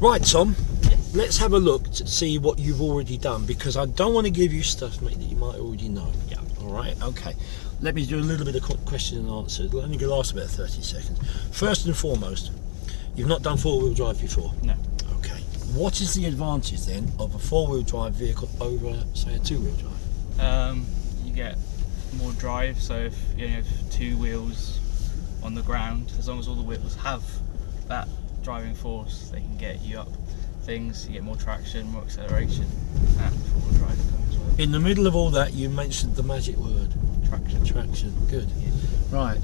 Right, Tom, Yes. let's have a look to see what you've already done, because I don't want to give you stuff, mate, that you might already know. Yeah. Alright, okay. Let me do a little bit of question and answer. It'll only last about 30 seconds. First and foremost, you've not done four-wheel drive before? No. Okay. What is the advantage then of a four-wheel drive vehicle over, say, a two-wheel drive? You get more drive, so if you have two wheels on the ground, as long as all the wheels have that driving force, they can get you up things, you get more traction, more acceleration, and four-wheel drive comes with In the middle of all that, you mentioned the magic word. traction. Traction. Good. Yeah. Right.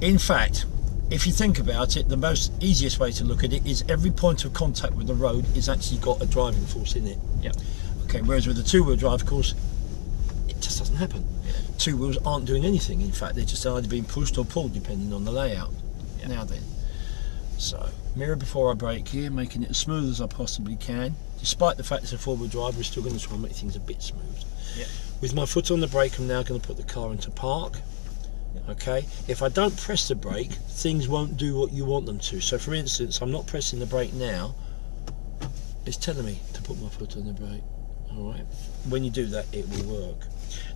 In fact, if you think about it, the most easiest way to look at it is every point of contact with the road is actually got a driving force in it. Yep. Okay, whereas with a two-wheel drive, of course, it just doesn't happen. Yeah. Two wheels aren't doing anything. In fact, they're just either being pushed or pulled, depending on the layout. Yeah. Now then, so mirror before I brake here, making it as smooth as I possibly can. Despite the fact it's a four-wheel drive, we're still going to try and make things a bit smooth. Yeah. With my foot on the brake, I'm now going to put the car into park. Okay, if I don't press the brake, things won't do what you want them to. So for instance, I'm not pressing the brake now, it's telling me to put my foot on the brake. Alright, when you do that, it will work.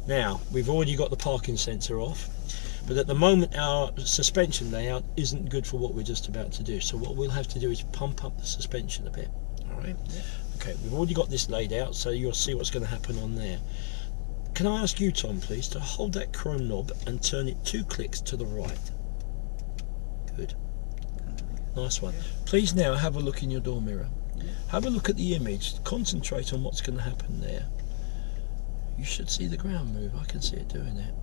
Now, we've already got the parking sensor off, but at the moment our suspension layout isn't good for what we're just about to do. So what we'll have to do is pump up the suspension a bit. Alright, Yeah. okay, we've already got this laid out, so you'll see what's going to happen on there. Can I ask you, Tom, please, to hold that chrome knob and turn it 2 clicks to the right? Good. Nice one. Please now have a look in your door mirror. Have a look at the image. Concentrate on what's going to happen there. You should see the ground move. I can see it doing it.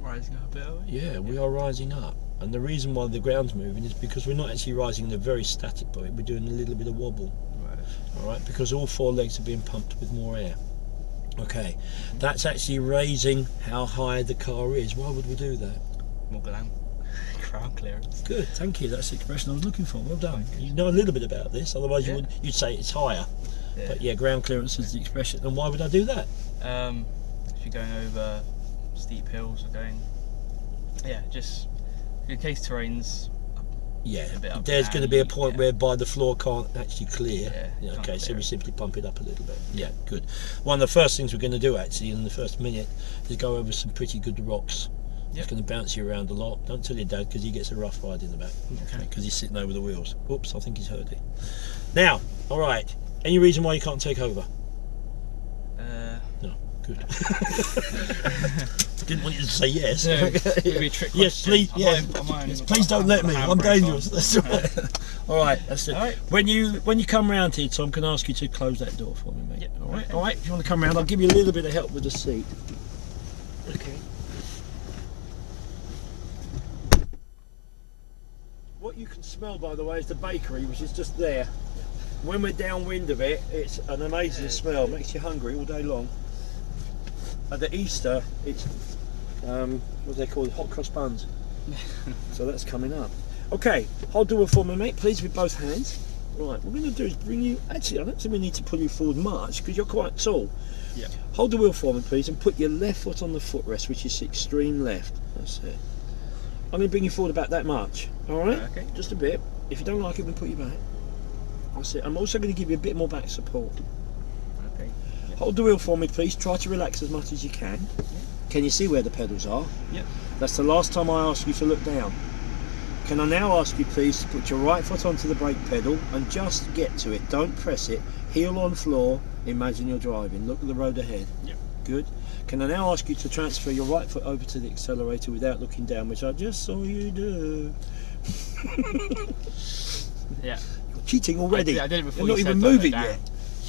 Rising up a bit, are we? Yeah, we are rising up. And the reason why the ground's moving is because we're not actually rising in a very static point. We're doing a little bit of wobble. Alright, because all four legs are being pumped with more air. Okay, that's actually raising how high the car is. Why would we do that? More ground clearance. Good, thank you. That's the expression I was looking for. Well done. You know a little bit about this, otherwise you'd say it's higher. Yeah. But yeah, ground clearance is the expression. And why would I do that? If you're going over steep hills or going, just in case terrain's Yeah, a bit up there's and going to be a down, point whereby the floor can't actually clear. Yeah, Okay, can't so clear we it. simply pump it up a little bit. Yeah, good. One of the first things we're going to do actually in the first minute is go over some pretty good rocks. It's Yep. going to bounce you around a lot. Don't tell your dad because he gets a rough ride in the back. Okay, because he's sitting over the wheels. Oops, I think he's heard it. Now, all right. Any reason why you can't take over? Uh, No, good. Didn't want you to say yes. No, it's gonna be a trick Yes, question. please. I'm Yes, not- I'm not- yes, I'm please not- don't let I'm me. not I'm handbrake dangerous. on. That's all right. All right. That's it. All right. When you come round here, Tom, can I ask you to close that door for me, mate? Yep. All right. Okay. All right. If you want to come round, I'll give you a little bit of help with the seat. Okay. What you can smell, by the way, is the bakery, which is just there. When we're downwind of it, it's an amazing smell. Makes you hungry all day long. At the Easter, it's what they call hot cross buns. So that's coming up. Okay, hold the wheel for me, mate, please, with both hands. Right, what we're going to do is bring you. Actually, I don't think we need to pull you forward much because you're quite tall. Yeah. Hold the wheel for me, please, and put your left foot on the footrest, which is extreme left. That's it. I'm going to bring you forward about that much. All right? Okay. Just a bit. If you don't like it, we'll put you back. That's it. I'm also going to give you a bit more back support. Okay. Hold the wheel for me, please. Try to relax as much as you can. Can you see where the pedals are? Yep. That's the last time I ask you to look down. Can I now ask you, please, to put your right foot onto the brake pedal and just get to it. Don't press it. Heel on floor. Imagine you're driving. Look at the road ahead. Yep. Good. Can I now ask you to transfer your right foot over to the accelerator without looking down, which I just saw you do? Yeah. You're cheating already. I did it before You're not you even said moving down. yet.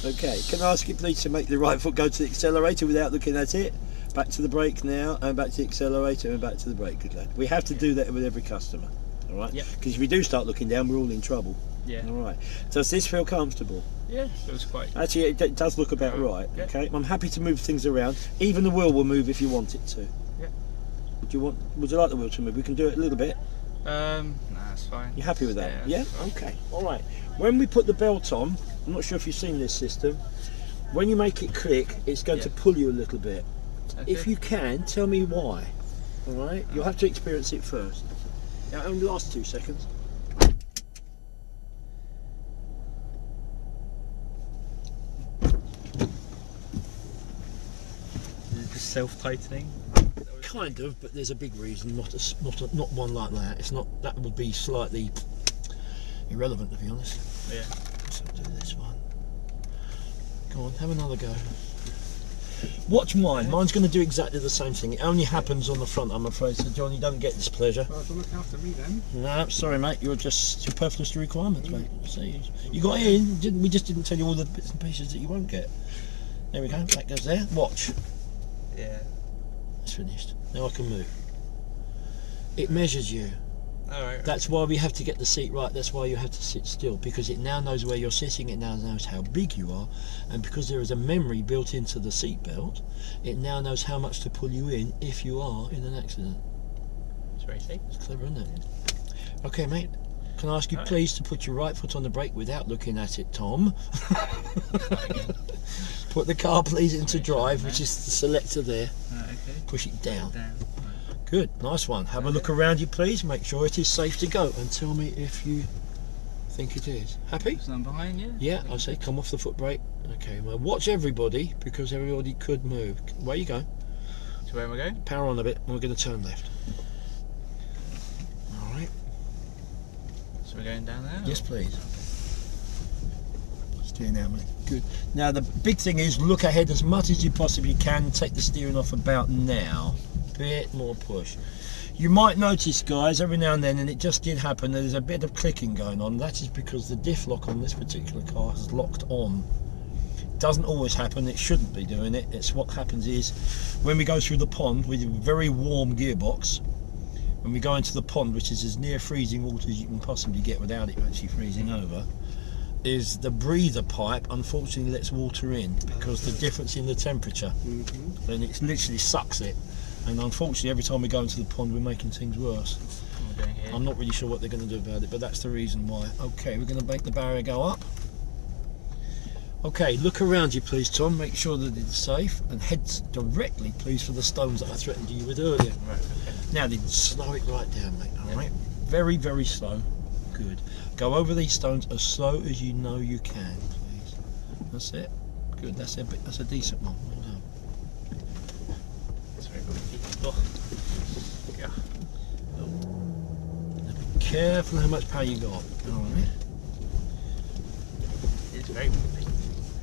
Okay. Can I ask you, please, to make the right foot go to the accelerator without looking at it? Back to the brake now, and back to the accelerator, and back to the brake. Good lad. We have to do that with every customer. All right. Yep. Because if we do start looking down, we're all in trouble. Yeah. All right. Does this feel comfortable? Yeah. It was quite. Actually, it does look about right. Yeah. Okay. I'm happy to move things around. Even the wheel will move if you want it to. Yeah. Would you like the wheel to move? We can do it a little bit. Nah, it's fine. You happy with that? Yeah. Yeah. Okay. All right. When we put the belt on, I'm not sure if you've seen this system. When you make it click, it's going to pull you a little bit. Okay. If you can, tell me why. All right. You'll have to experience it first. It only lasts 2 seconds. self-tightening? Kind of, but there's a big reason, not one like that. It's not. That would be slightly irrelevant, to be honest. Yeah. So I'll do this one. Go on, have another go. Watch mine. Mine's going to do exactly the same thing. It only happens on the front, I'm afraid. So John, you don't get this pleasure. Well, don't look after me then. No, sorry, mate. You're perfect to requirements, mate. See, you got in. We just didn't tell you all the bits and pieces that you won't get. There we go. That goes there. Watch. Yeah. It's finished. Now I can move. It measures you. Alright. That's why we have to get the seat right. That's why you have to sit still, because it now knows where you're sitting. It now knows how big you are, and because there is a memory built into the seat belt, it now knows how much to pull you in if you are in an accident. It's very safe. It's clever, isn't it? Okay, mate. Can I ask you please to put your right foot on the brake without looking at it, Tom? Put the car please into drive, which is the selector there. Okay. Push it down. Down. Good, nice one. Have a look around you, please. Make sure it is safe to go, and tell me if you think it is. Happy? Stand behind you. Yeah, I say come off the foot brake. Okay, well, watch everybody, because everybody could move. Where you go? So where am I going? Power on a bit, and we're going to turn left. All right. So we're going down there? Yes, please. Steer now, mate. Good. Now the big thing is look ahead as much as you possibly can. Take the steering off about now. Bit more push. You might notice, guys, every now and then, and it just did happen, there's a bit of clicking going on. That is because the diff lock on this particular car has locked on. It doesn't always happen. It shouldn't be doing it. It's what happens is when we go through the pond with a very warm gearbox, when we go into the pond, which is as near freezing water as you can possibly get without it actually freezing over, is the breather pipe unfortunately lets water in because the difference in the temperature, and it literally sucks it, and unfortunately every time we go into the pond we're making things worse. I'm not really sure what they're going to do about it, but that's the reason why. Okay, we're going to make the barrier go up. Okay, look around you please, Tom, make sure that it's safe, and head directly please for the stones that I threatened you with earlier. Right, okay. Now then, slow it right down, mate, alright? Very, very slow. Good. Go over these stones as slow as you know you can, please. That's it. Good, that's a decent one. Well done. That's very good. Oh. Yeah. Now be careful how much power you got. Alright. It's very windy.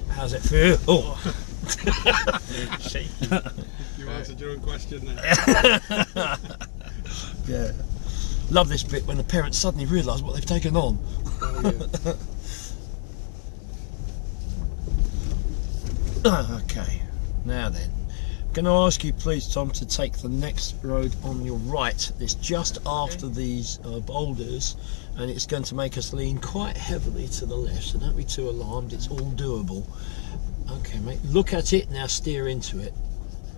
How's it feel? Oh! Shaky. You answered your own question there. Yeah. Love this bit when the parents suddenly realise what they've taken on. Oh, yeah. Okay, now then, I'm going to ask you please, Tom, to take the next road on your right. It's just after these boulders, and it's going to make us lean quite heavily to the left, so don't be too alarmed, it's all doable. Okay, mate, look at it, now steer into it.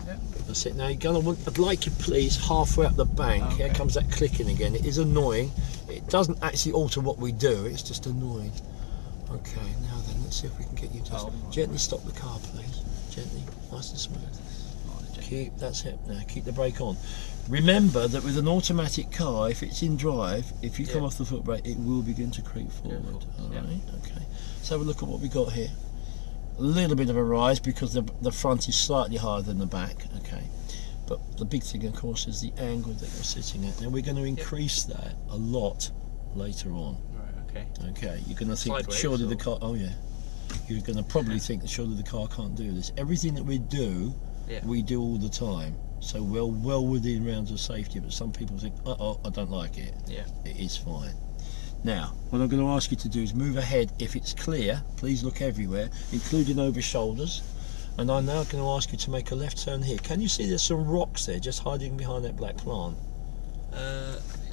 Yep. That's it. Now you're gonna want, I'd like you please halfway up the bank. Okay. Here comes that clicking again. It is annoying. It doesn't actually alter what we do. It's just annoying. Okay. Now then, let's see if we can get you to gently stop the car, please. Gently, nice and smooth. Keep. That's it. Now keep the brake on. Remember that with an automatic car, if it's in drive, if you come off the foot brake, it will begin to creep forward. All right. Okay. Let's have a look at what we got here. A little bit of a rise because the front is slightly higher than the back, okay, but the big thing of course is the angle that you're sitting at. Now we're going to increase that a lot later on. Right, okay. Okay, you're going to think Sideways, surely or? the car, oh yeah, you're going to probably think that surely the car can't do this. Everything that we do, we do all the time, so we're well within rounds of safety, but some people think, uh-oh, I don't like it. Yeah. It is fine. Now, what I'm going to ask you to do is move ahead. If it's clear, please look everywhere, including over shoulders. And I'm now going to ask you to make a left turn here. Can you see there's some rocks there just hiding behind that black plant?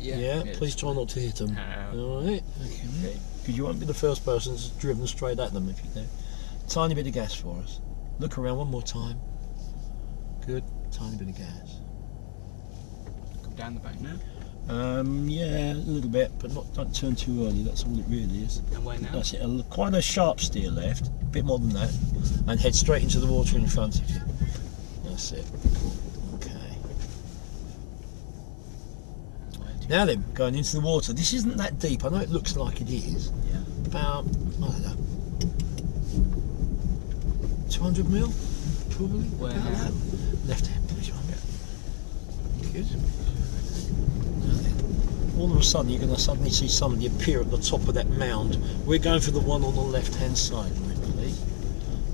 Yeah, please try not to hit them. Alright, okay. Because you won't be the first person that's driven straight at them if you do. Tiny bit of gas for us. Look around one more time. Good, tiny bit of gas. Come down the bank now. Yeah, a little bit, but don't turn too early. That's all it really is. And where now? That's it. Quite a sharp steer left, a bit more than that, and head straight into the water in front of you. That's it. Okay. Now then, going into the water. This isn't that deep. I know it looks like it is. Yeah. About, I don't know, 200 mil, probably. Where about now? that. Left hand, please. good. Now then, all of a sudden you're going to suddenly see somebody appear at the top of that mound. We're going for the one on the left hand side, right, please?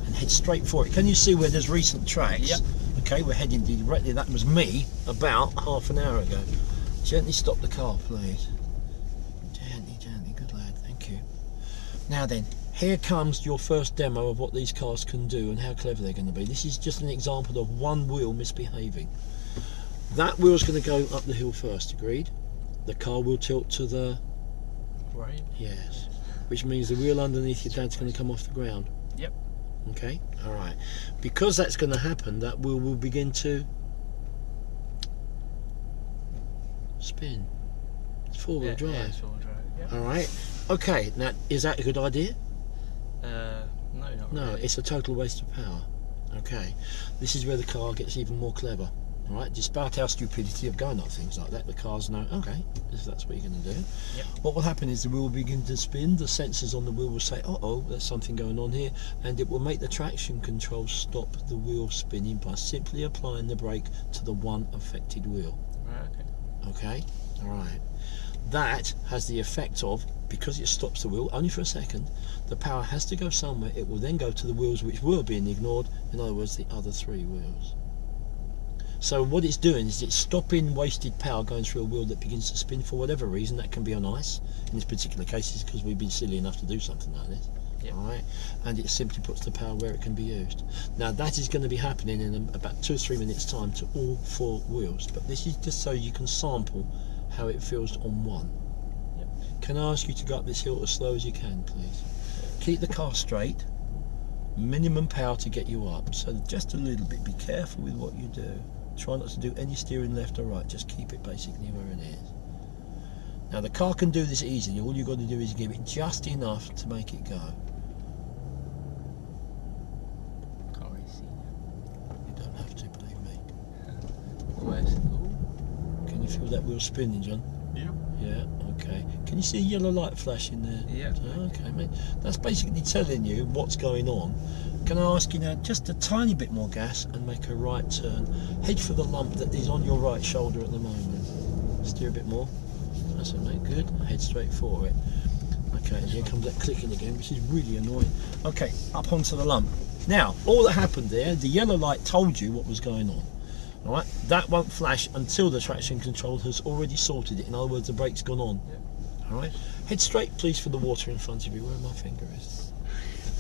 And head straight for it. Can you see where there's recent tracks? Yep. Okay, we're heading directly. That was me about half an hour ago. Gently stop the car, please. Gently, gently. Good lad, thank you. Now then, here comes your first demo of what these cars can do and how clever they're going to be. This is just an example of one wheel misbehaving. That wheel's going to go up the hill first, agreed? The car will tilt to the Right. yes, which means the wheel underneath your dad's going to come off the ground. Yep. Okay, all right. Because that's going to happen, that wheel will begin to spin. It's four-wheel drive. Yeah, it's four-wheel drive. Yeah. All right. Okay. Now, is that a good idea? No, not No, really. it's a total waste of power. Okay. This is where the car gets even more clever. All right. Despite our stupidity of going up things like that, the cars know. Okay, if that's what you're going to do. Yep. What will happen is the wheel will begin to spin. The sensors on the wheel will say, "Uh-oh, there's something going on here," and it will make the traction control stop the wheel spinning by simply applying the brake to the one affected wheel. Right, okay. Okay, all right. That has the effect of, because it stops the wheel only for a second, the power has to go somewhere. It will then go to the wheels which were being ignored, in other words the other three wheels. So what it's doing is it's stopping wasted power going through a wheel that begins to spin for whatever reason. That can be on ice. In this particular case it's because we've been silly enough to do something like this. Yep. All right, and it simply puts the power where it can be used. Now that is going to be happening in about 2 or 3 minutes time to all four wheels, but this is just so you can sample how it feels on one. Yep. Can I ask you to go up this hill as slow as you can, please? Keep the car straight, minimum power to get you up, so just a little bit. Be careful with what you do. Try not to do any steering left or right, just keep it basically where it is. Now the car can do this easily. All you've got to do is give it just enough to make it go. Can't really see now. You don't have to, believe me. Where's it? Ooh. Can you feel that wheel spinning, John? Yeah. Yeah, okay. Can you see a yellow light flashing there? Yeah. Okay, mate. That's basically telling you what's going on. Can I ask you now, just a tiny bit more gas and make a right turn. Head for the lump that is on your right shoulder at the moment. Steer a bit more. That's it, mate. Good. Head straight for it. Okay, and here comes that clicking again, which is really annoying. Okay, up onto the lump. Now, all that happened there, the yellow light told you what was going on. All right, that won't flash until the traction control has already sorted it. In other words, the brake's gone on. Yep. All right, head straight, please, for the water in front of you. Where my finger is.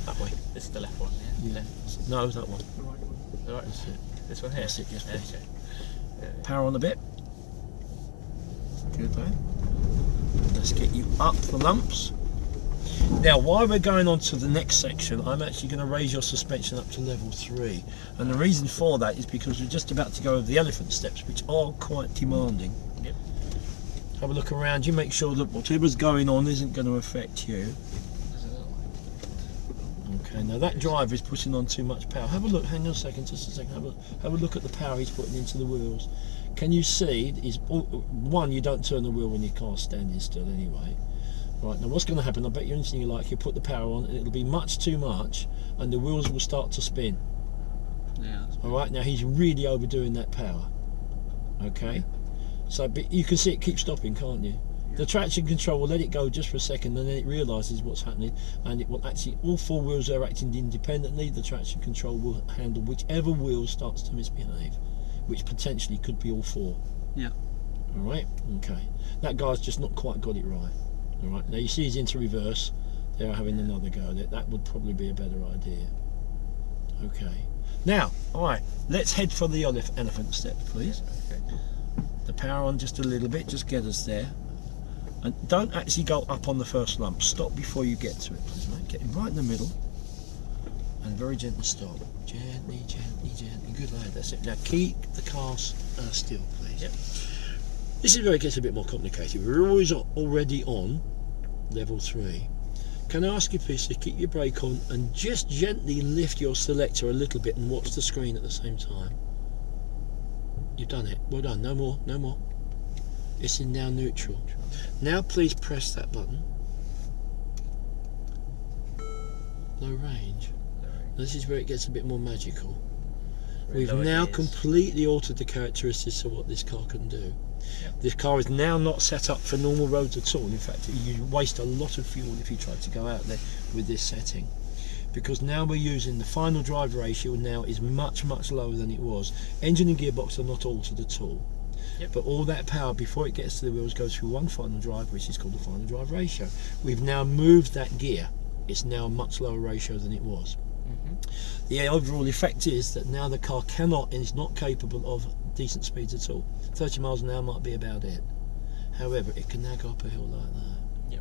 That way. This is the left one, yeah? Yeah. Left. No, that one. The right one. The right. That's it. This one here? That's it, yes, Yeah, please. okay. Yeah, yeah. Power on a bit. Good, man. Let's get you up the lumps. Now, while we're going on to the next section, I'm actually going to raise your suspension up to level 3. And the reason for that is because we're just about to go over the elephant steps, which are quite demanding. Yep. Have a look around you, make sure that whatever's going on isn't going to affect you. There's another one. Okay, now that driver is putting on too much power. Have a look, hang on a second, just a second. Have a look at the power he's putting into the wheels. Can you see, one, you don't turn the wheel when your car's standing still anyway. Right, now what's going to happen, I bet you anything you like, you put the power on and it'll be much too much and the wheels will start to spin. Yeah. Alright, now he's really overdoing that power. Okay, so but you can see it keeps stopping, can't you? Yeah. The traction control will let it go just for a second and then it realises what's happening and it will actually, all four wheels are acting independently. The traction control will handle whichever wheel starts to misbehave, which potentially could be all four. Yeah. Alright, okay. That guy's just not quite got it right. Alright, now you see he's into reverse. They're having another go at it. That would probably be a better idea. Okay. Now, alright, let's head for the elephant step, please. Okay. The power on just a little bit, just get us there. And don't actually go up on the first lump. Stop before you get to it, please, mate. Get right in the middle. And very gently stop. Gently, gently, gently. Good lad, that's it. Now keep the car still, please. Yep. This is where it gets a bit more complicated. We're always already on level 3. Can I ask you please to keep your brake on and just gently lift your selector a little bit and watch the screen at the same time? You've done it. Well done. No more, no more. It's in now neutral. Now please press that button. Low range. This is where it gets a bit more magical. We've lower now gears. completely altered the characteristics of what this car can do. Yep. This car is now not set up for normal roads at all. In fact, you waste a lot of fuel if you try to go out there with this setting. Because now we're using the final drive ratio now is much lower than it was. Engine and gearbox are not altered at all. Yep. But all that power before it gets to the wheels goes through one final drive, which is called the final drive ratio. We've now moved that gear. It's now a much lower ratio than it was. The overall effect is that now the car cannot and is not capable of decent speeds at all. 30 miles an hour might be about it. However, it can now go up a hill like that. Yep.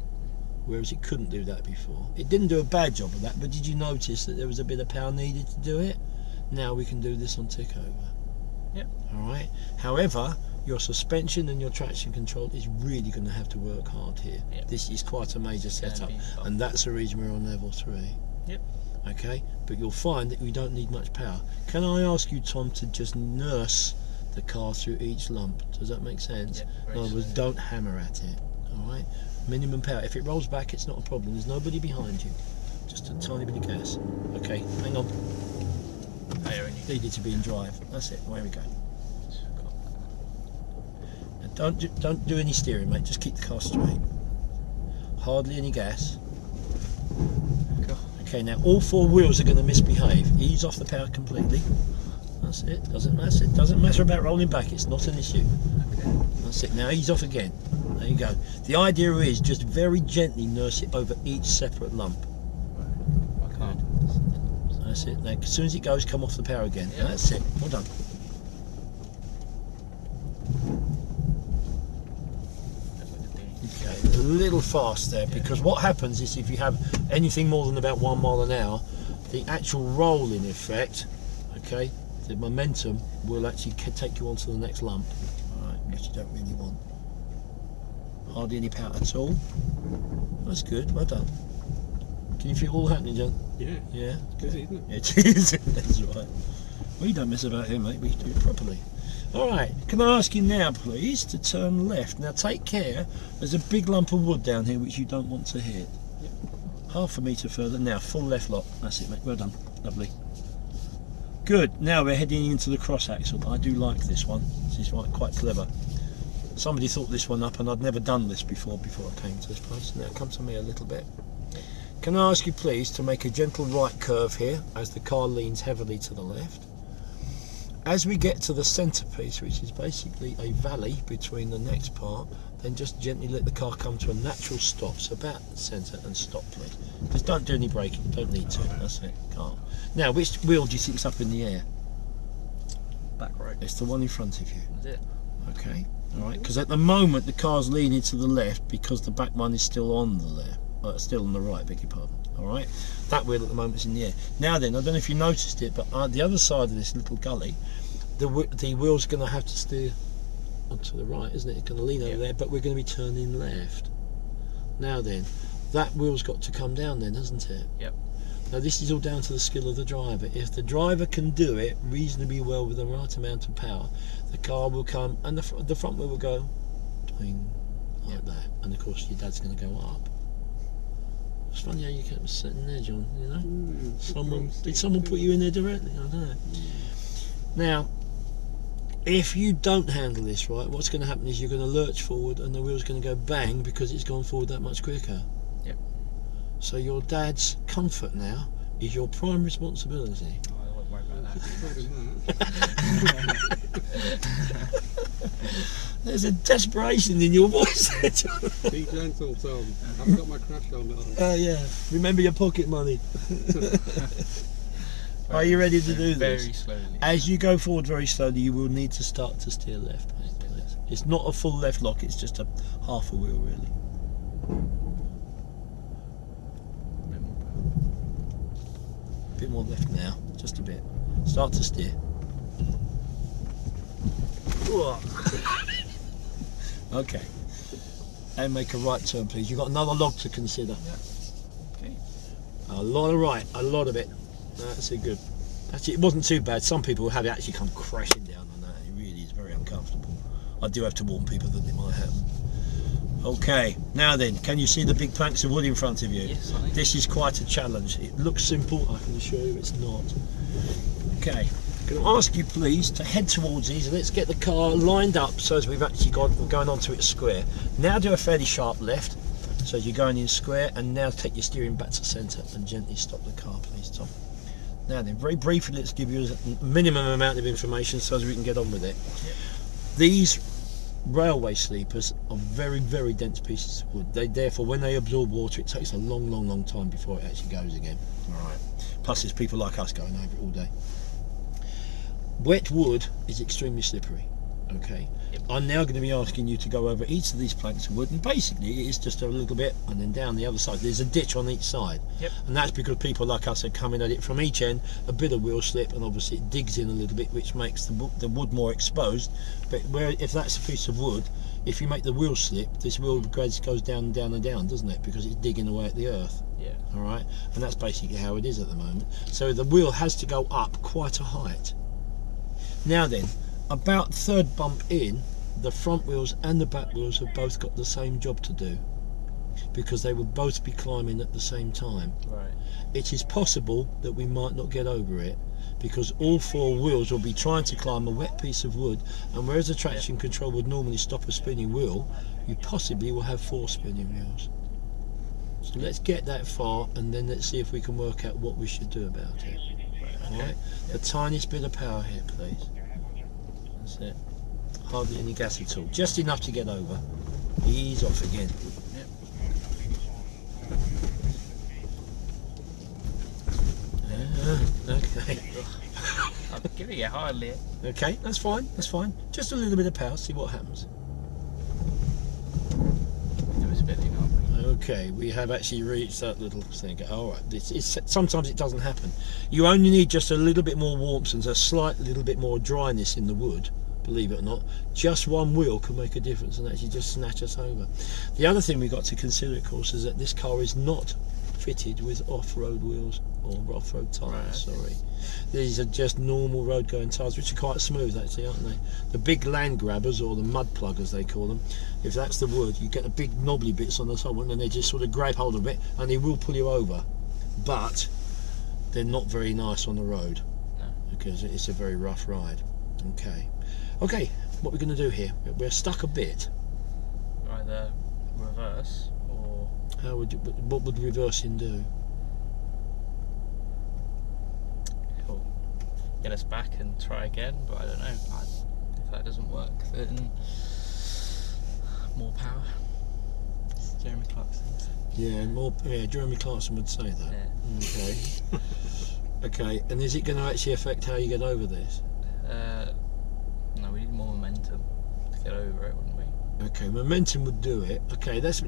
Whereas it couldn't do that before. It didn't do a bad job of that, but did you notice that there was a bit of power needed to do it? Now we can do this on tick over. Yep. Alright. However, your suspension and your traction control is really going to have to work hard here. Yep. This is quite a major It's gonna setup, be fun. and that's the reason we're on level 3. Yep. Okay, but you'll find that we don't need much power. Can I ask you, Tom, to just nurse the car through each lump? Does that make sense? Yep, In very other words, slowly. don't hammer at it. Alright? Minimum power. If it rolls back, it's not a problem. There's nobody behind you. Just a tiny bit of gas. Okay, hang on. Needed to be in drive. That's it. Away we go. Now don't do any steering, mate. Just keep the car straight. Hardly any gas. Okay, now all 4 wheels are going to misbehave. Ease off the power completely. That's it. Doesn't matter. It doesn't matter about rolling back. It's not an issue. That's it. Now ease off again. There you go. The idea is just very gently nurse it over each separate lump. I can't. That's it. Now as soon as it goes, come off the power again. Yep. That's it. Well done. Okay, a little fast there, because what happens is if you have anything more than about 1 mile an hour, the actual rolling effect, okay, the momentum will actually take you on to the next lump, alright, which you don't really want. Hardly any power at all. That's good, well done. Can you feel all happening, John? Yeah. Yeah? It's easy, isn't it? It is, that's right. We don't mess about here, mate, we do it properly. Alright, can I ask you now, please, to turn left. Now take care, there's a big lump of wood down here which you don't want to hit. Yep. Half a metre further, now full left lock. That's it, mate, well done, lovely. Good, now we're heading into the cross axle. I do like this one, this is quite clever. Somebody thought this one up and I'd never done this before I came to this place. Now come to me a little bit. Can I ask you please to make a gentle right curve here as the car leans heavily to the left. As we get to the centrepiece, which is basically a valley between the next part, then just gently let the car come to a natural stop. So about the centre and stop, please. Just don't do any braking, don't need to. That's it, calm. Now, which wheel do you think's up in the air? Back right. It's the one in front of you. That's it. Okay, alright, because at the moment the car's leaning to the left because the back one is still on the left, still on the right, beg your pardon. Alright, that wheel at the moment is in the air. Now then, I don't know if you noticed it, but the other side of this little gully, the wheel's going to have to steer onto the right, isn't it? It's going to lean over there, but we're going to be turning left. Now then, that wheel's got to come down then, hasn't it? Yep. Now this is all down to the skill of the driver. If the driver can do it reasonably well with the right amount of power, the car will come and the front wheel will go twing, like that, and of course your dad's going to go up. It's funny how you kept sitting there, John, you know? Did someone put you in there directly? I don't know. Now, if you don't handle this right, what's going to happen is you're going to lurch forward and the wheel's going to go bang because it's gone forward that much quicker. Yep. So your dad's comfort now is your prime responsibility. Oh, I won't worry about that. There's a desperation in your voice there, John. Be gentle, Tom. I've got my crash on. Yeah, remember your pocket money. Are you ready to do this? Very slowly. As you go forward very slowly, you will need to start to steer left, mate, please. It's not a full left lock, it's just a half a wheel, really. A bit more left now, just a bit. Start to steer. Okay. And make a right turn, please. You've got another log to consider. Okay. A lot of right, a lot of it. That's it, good. Actually, it wasn't too bad. Some people have actually come crashing down on that. It really is very uncomfortable. I do have to warn people that it might happen. Okay, now then, can you see the big planks of wood in front of you? Yes, I This is quite a challenge. It looks simple, I can assure you it's not. Okay, I'm going to ask you please to head towards these and let's get the car lined up so as we've actually got going onto its square. Now do a fairly sharp left so as you're going in square, and now take your steering back to centre and gently stop the car please, Tom. Now then, very briefly, let's give you a minimum amount of information so as we can get on with it. Yep. These railway sleepers are very, very dense pieces of wood. Therefore, when they absorb water, it takes a long time before it actually goes again. All right. Plus, there's people like us going over it all day. Wet wood is extremely slippery. Okay. Yep. I'm now going to be asking you to go over each of these planks of wood, and basically it's just a little bit, and then down the other side. There's a ditch on each side. Yep. And that's because people like us are coming at it from each end, a bit of wheel slip, and obviously it digs in a little bit, which makes the wood more exposed. But if that's a piece of wood, if you make the wheel slip, this wheel gradually goes down and down and down, doesn't it? Because it's digging away at the earth. Yeah. All right. And that's basically how it is at the moment. So the wheel has to go up quite a height. Now then, about third bump in, the front wheels and the back wheels have both got the same job to do, because they will both be climbing at the same time. Right. It is possible that we might not get over it, because all four wheels will be trying to climb a wet piece of wood, and whereas the traction control would normally stop a spinning wheel, you possibly will have 4 spinning wheels. So let's get that far, and then let's see if we can work out what we should do about it. Right. Okay. Alright? The tiniest bit of power here, please. That's it. Hardly any gas at all. Just enough to get over. Ease off again. Yep. Okay. I'm giving it hardly. Okay, that's fine. That's fine. Just a little bit of power. See what happens. It was spinning up. Okay, we have actually reached that little thing. All right. Sometimes it doesn't happen. You only need just a little bit more warmth and a slight little bit more dryness in the wood. Believe it or not, just one wheel can make a difference and actually just snatch us over. The other thing we've got to consider, of course, is that this car is not fitted with off-road wheels or off-road tyres. Right. Sorry, these are just normal road-going tyres, which are quite smooth actually, aren't they? The big land grabbers, or the mud pluggers they call them, if that's the word, you get the big knobbly bits on the top and then they just sort of grab hold of it and they will pull you over, but they're not very nice on the road. No. Because it's a very rough ride. Okay, what we're going to do here, we're stuck a bit. Either reverse or What would reversing do? it'll get us back and try again, but I don't know. If that doesn't work, then more power. Jeremy Clarkson. Jeremy Clarkson would say that. Yeah. Okay, and is it going to actually affect how you get over this? No, we need more momentum to get over it, wouldn't we? Okay, momentum would do it. Okay, let's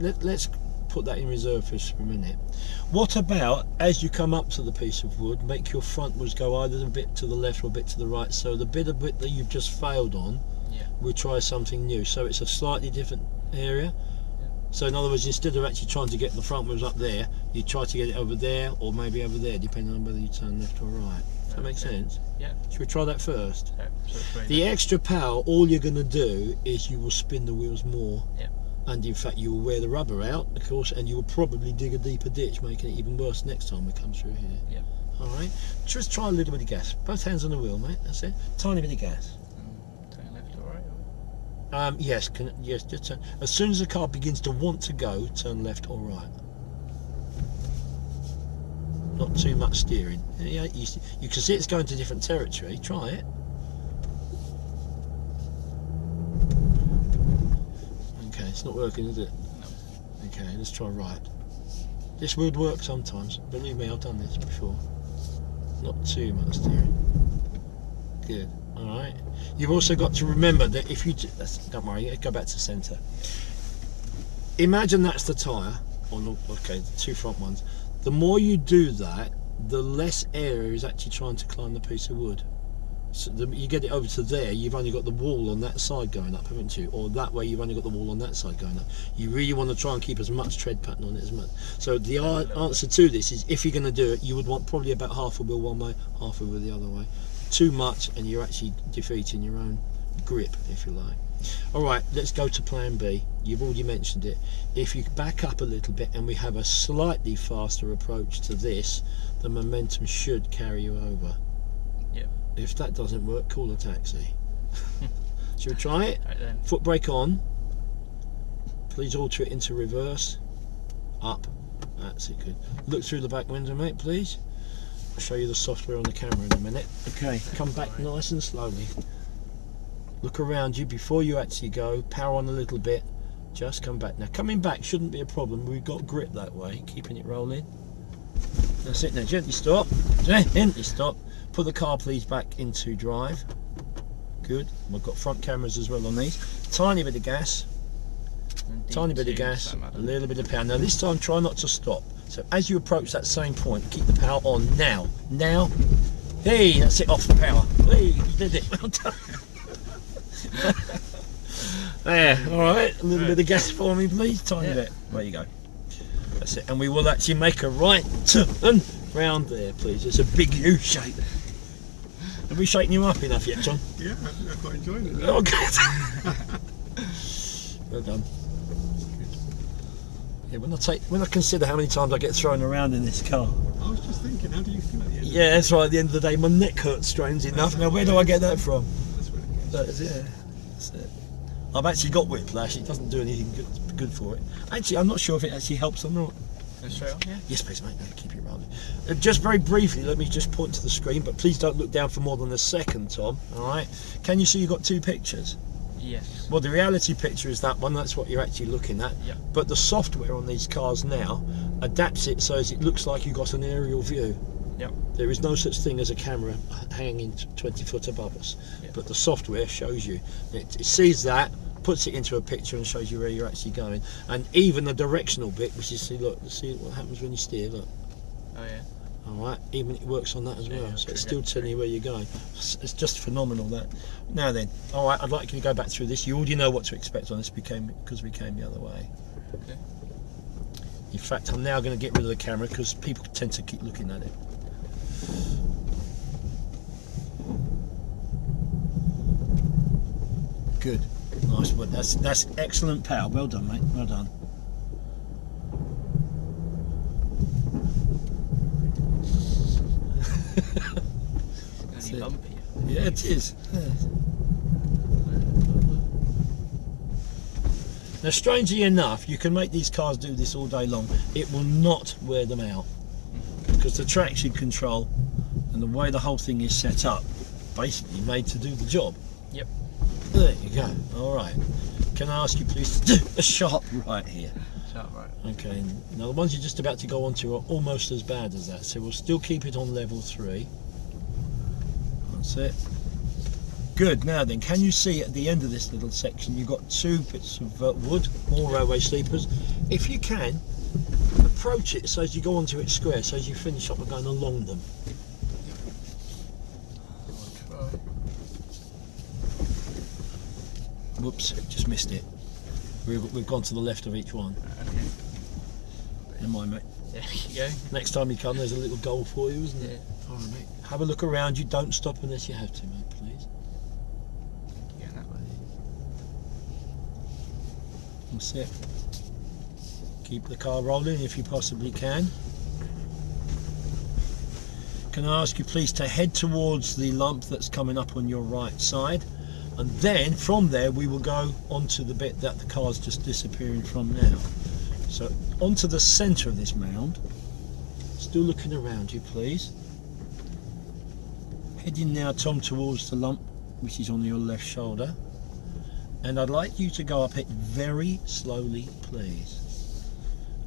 put that in reserve for a minute. What about, as you come up to the piece of wood, make your front wheels go either a bit to the left or a bit to the right, so the bit of it that you've just failed on, we'll try something new. So it's a slightly different area. Yeah. So in other words, instead of actually trying to get the front wheels up there, you try to get it over there or maybe over there, depending on whether you turn left or right. Does that make sense? Yeah. Should we try that first? So it's really The extra power, all you're going to do is you will spin the wheels more. Yeah. And in fact you will wear the rubber out, of course, and you will probably dig a deeper ditch, making it even worse next time we come through here. Yeah. Alright, just try a little bit of gas. Both hands on the wheel, mate, that's it. Tiny bit of gas. Turn left or right? Yes, just turn. As soon as the car begins to want to go, turn left or right. Not too much steering. Yeah, you can see it's going to different territory. Try it. Okay, it's not working, is it? No. Okay, let's try right. This would work sometimes. Believe me, I've done this before. Not too much steering. Good. All right. You've also got to remember that if you don't worry, go back to centre. Imagine that's the tyre. Okay, the two front ones. The more you do that, the less area is actually trying to climb the piece of wood. So you get it over to there, you've only got the wall on that side going up, haven't you? Or that way, you've only got the wall on that side going up. You really want to try and keep as much tread pattern on it as much. So the answer to this is, if you're going to do it, you would want probably about half a wheel one way, half a wheel the other way. Too much, and you're actually defeating your own grip, if you like. Alright, let's go to plan B. You've already mentioned it. If you back up a little bit and we have a slightly faster approach to this, the momentum should carry you over. Yeah. If that doesn't work, call a taxi. Should we try it? Right then. Foot brake on. Please alter it into reverse. Up. That's it, good. Look through the back window, mate, please. I'll show you the software on the camera in a minute. Okay, come back nice and slowly. Look around you before you actually go. Power on a little bit. Just come back. Now, coming back shouldn't be a problem. We've got grip that way, keeping it rolling. That's it now. Gently stop. Gently stop. Put the car, please, back into drive. Good. We've got front cameras as well on these. Tiny bit of gas. Tiny bit of gas. A little bit of power. Now, this time, try not to stop. So, as you approach that same point, keep the power on now. Now. Hey, that's it. Off the power. Hey, you did it. Well done. There, alright, a little bit of gas for me, please. Tiny bit. There you go. That's it. And we will actually make a right turn round there, please. It's a big U shape. Have we shaken you up enough yet, John? Yeah, I'm quite enjoying it. Oh, good. Well done. Yeah, when I consider how many times I get thrown around in this car. I was just thinking, how do you feel at the end? Yeah, that's right. At the end of the day, my neck hurts, strangely enough. Now, where do I get that from? That's what it That's it. That's it. I've actually got whiplash. It doesn't do anything good for it. Actually, I'm not sure if it actually helps or not. Go straight on, yeah? Yes, please, mate. No, keep it rolling. Just very briefly, let me just point to the screen, but please don't look down for more than a second, Tom. All right? Can you see you've got two pictures? Yes. Well, the reality picture is that one. That's what you're actually looking at. Yep. But the software on these cars now adapts it so as it looks like you've got an aerial view. Yep. There is no such thing as a camera hanging 20 foot above us. Yep. But the software shows you. It sees that, puts it into a picture and shows you where you're actually going. And even the directional bit, which is, see what happens when you steer, look. Oh yeah. Alright, even it works on that as well, Yeah, so it's still telling you where you're going. It's just phenomenal, that. Now then, alright, I'd like you to go back through this. You already know what to expect on this because we came the other way. Okay. In fact, I'm now going to get rid of the camera because people tend to keep looking at it. Good. Nice one. That's excellent power. Well done, mate. Well done. It's gonna be bumpy. Yeah, it is. Yeah. Now, strangely enough, you can make these cars do this all day long. It will not wear them out because the traction control and the way the whole thing is set up, basically made to do the job. Yep. There you go. All right. Can I ask you please to do a sharp right here? Sharp right. Okay. Now the ones you're just about to go onto are almost as bad as that, so we'll still keep it on level 3. That's it. Good. Now then, can you see at the end of this little section you've got 2 bits of wood, more railway sleepers. If you can, approach it so as you go onto it square, so as you finish up, we're going along them. I'll try. Whoops, just missed it. We've gone to the left of each one. Okay. Never mind, mate. Yeah, you go. Next time you come, there's a little goal for you, isn't it? Yeah. All right, mate. Have a look around you. Don't stop unless you have to, mate, please. Yeah, that way. That's it. Keep the car rolling if you possibly can. Can I ask you please to head towards the lump that's coming up on your right side, and then from there we will go onto the bit that the car's just disappearing from now. So onto the centre of this mound. Still looking around you, please. Heading now, Tom, towards the lump which is on your left shoulder, and I'd like you to go up it very slowly, please.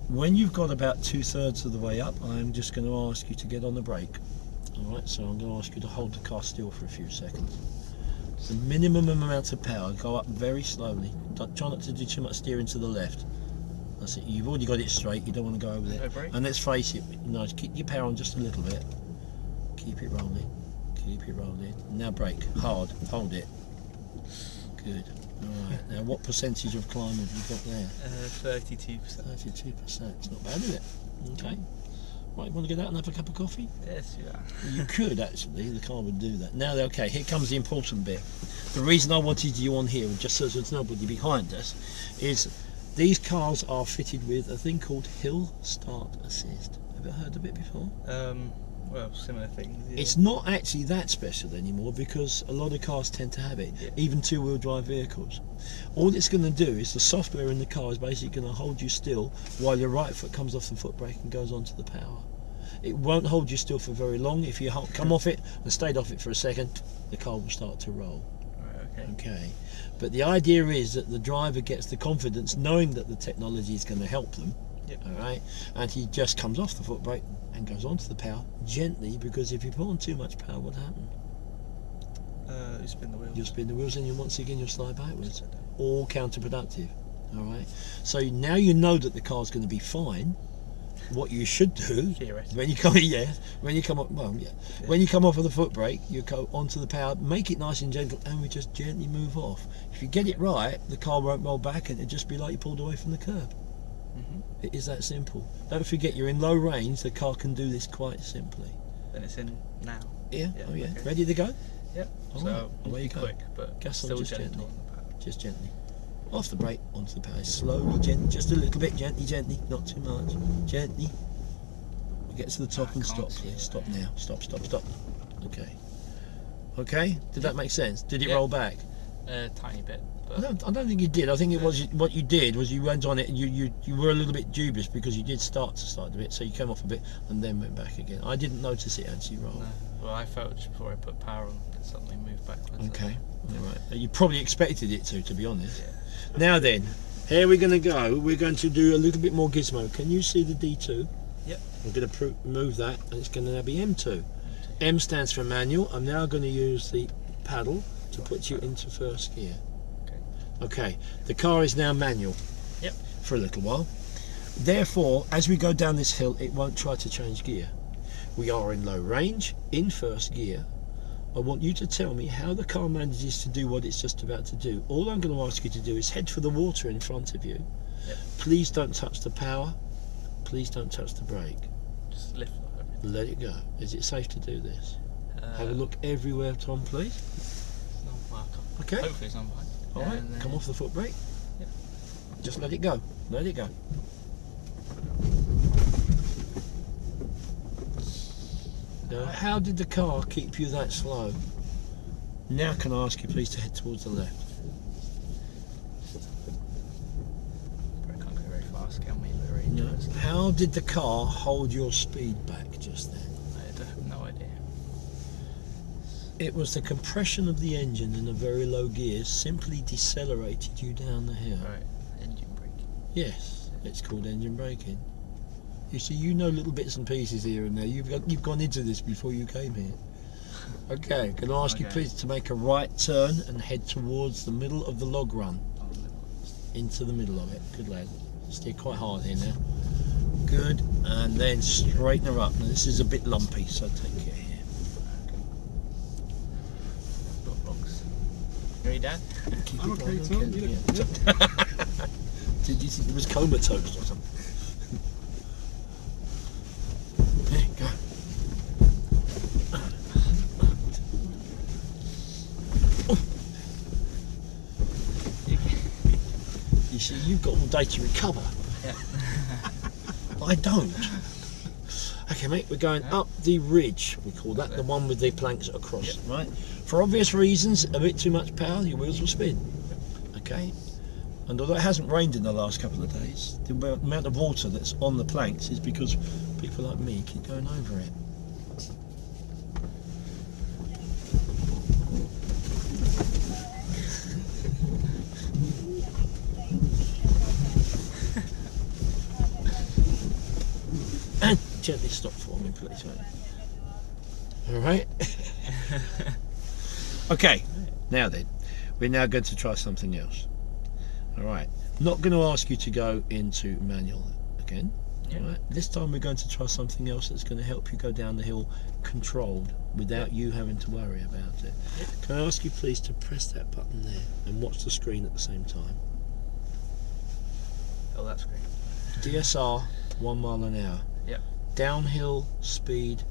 When you've got about 2/3 of the way up, I'm just going to ask you to get on the brake. Alright, so I'm going to ask you to hold the car still for a few seconds. The minimum amount of power, go up very slowly. Try not to do too much steering to the left. That's it, you've already got it straight, you don't want to go over there. No brake? And let's face it, keep your power on just a little bit. Keep it rolling. Keep it rolling. Now brake, hard, hold it. Good. Alright, now what percentage of climb have you got there? 32%. 32%, it's not bad, is it? Okay. Right, you want to get out and have a cup of coffee? Yes, yeah. You could actually, the car would do that. Now, okay, here comes the important bit. The reason I wanted you on here, just so there's nobody behind us, is these cars are fitted with a thing called Hill Start Assist. Have you heard of it before? Well, similar things. Yeah. It's not actually that special anymore because a lot of cars tend to have it, even two-wheel drive vehicles. All it's going to do is the software in the car is basically going to hold you still while your right foot comes off the foot brake and goes onto the power. It won't hold you still for very long. If you come off it and stayed off it for a second, the car will start to roll. Right, Okay. But the idea is that the driver gets the confidence knowing that the technology is going to help them. Yep. All right, and he just comes off the foot brake and goes onto the power gently, because if you put on too much power, what happens? You spin the wheels. You'll spin the wheels and once again you'll slide backwards. All counterproductive. All right. So now you know that the car's going to be fine. What you should do when you come, when you come off of the foot brake, you go onto the power, make it nice and gentle, and we just gently move off. If you get it right, the car won't roll back, and it'll just be like you pulled away from the curb. It is that simple. Don't forget, you're in low range. The car can do this quite simply. Then it's in now. Yeah. Oh yeah. Okay. Ready to go? Yep. All So right. Away you go. quick, but Gas on, still just gentle gently. on the power. Just gently. Off the brake, onto the power. Slowly, gently, just a little bit, gently, not too much. Gently. We'll get to the top and stop, please. Stop now. Stop. Okay. Okay? Did that make sense? Did it roll back? A tiny bit. I don't think you did. I think it was what you did was you went on it and you were a little bit dubious because you did start to slide a bit, so you came off a bit and then went back again. I didn't notice it actually roll. No. Well, I felt just before I put power on, it suddenly moved backwards. Okay. All right. You probably expected it to be honest. Yeah. Now then, here we're going to go. We're going to do a little bit more gizmo. Can you see the D2? Yep. I'm going to move that, and it's going to now be M2. M stands for manual. I'm now going to use the paddle to put you into first gear. Okay, the car is now manual. Yep. For a little while. Therefore, as we go down this hill, it won't try to change gear. We are in low range, in first gear. I want you to tell me how the car manages to do what it's just about to do. All I'm going to ask you to do is head for the water in front of you. Yep. Please don't touch the power. Please don't touch the brake. Just lift off everything. Let it go. Is it safe to do this? Have a look everywhere, Tom, please. Okay. Hopefully it's on fine. All right, come off the foot brake. Yep. Just let it go. Let it go. Now, how did the car keep you that slow? Now can I ask you please to head towards the left? Probably can't go very fast, can we? No. How did the car hold your speed back just then? I have no idea. It was the compression of the engine in a very low gear simply decelerated you down the hill. Right, engine braking. Yes, it's called engine braking. You see, you know little bits and pieces here and there. You've gone into this before you came here. Okay, can I ask you please to make a right turn and head towards the middle of the log run. Into the middle of it. Good lad. Steer quite hard here now. Good, and then straighten her up. Now this is a bit lumpy, so take care here. Got blocks. You ready, Dad? Keep I'm it okay, going, Tom. okay? You Yeah. Did you think it was comatose or something? There you go. You see, you've got all day to recover. Yeah. I don't. Okay, mate, we're going up the ridge. We call that the one with the planks across, right? For obvious reasons, a bit too much power, your wheels will spin. Okay? And although it hasn't rained in the last couple of days, the amount of water that's on the planks is because people like me keep going over it. And gently stop for me, please, mate. Alright? Okay, now then, we're now going to try something else. Alright, not going to ask you to go into manual again. Alright, this time we're going to try something else that's going to help you go down the hill controlled without you having to worry about it. Can I ask you please to press that button there and watch the screen at the same time? Oh, that's great. DSR, 1 mile an hour. Yep. Downhill speed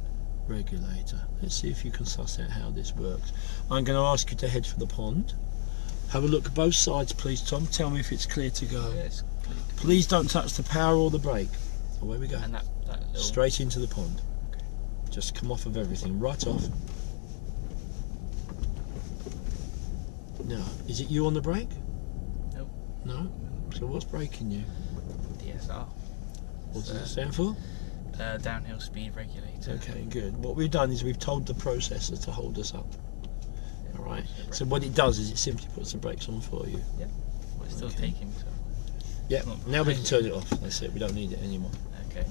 regulator. Let's see if you can suss out how this works. I'm going to ask you to head for the pond. Have a look at both sides, please, Tom. Tell me if it's clear to go. Yeah, it's clear. Please don't touch the power or the brake. Away we go. And that little... Straight into the pond. Okay. Just come off of everything, right off. Now, is it you on the brake? Nope. No? So what's braking you? DSR. What does it stand for? Downhill speed regulator. Okay, good. What we've done is we've told the processor to hold us up. Alright, so what it does is it simply puts the brakes on for you. Yeah. Well, it's still Okay. taking, so. Yeah, now we can turn it off. That's it, we don't need it anymore. Okay.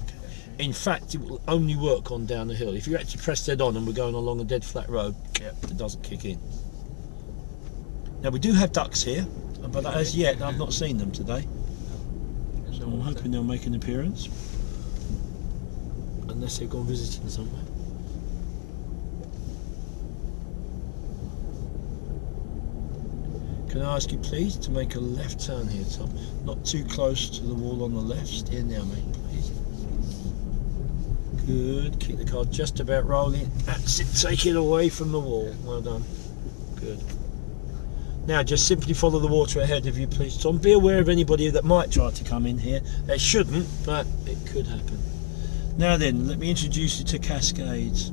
In fact, it will only work on down the hill. If you actually press dead on and we're going along a dead flat road, Yep. it doesn't kick in. Now we do have ducks here, but as yet I've not seen them today. So I'm hoping they'll make an appearance. Unless they've gone visiting somewhere. Can I ask you please to make a left turn here, Tom? Not too close to the wall on the left. Steer now, mate, please. Good. Keep the car just about rolling. That's it. Take it away from the wall. Well done. Good. Now just simply follow the water ahead of you, please, Tom. Be aware of anybody that might try to come in here. They shouldn't, but it could happen. Now then, let me introduce you to cascades.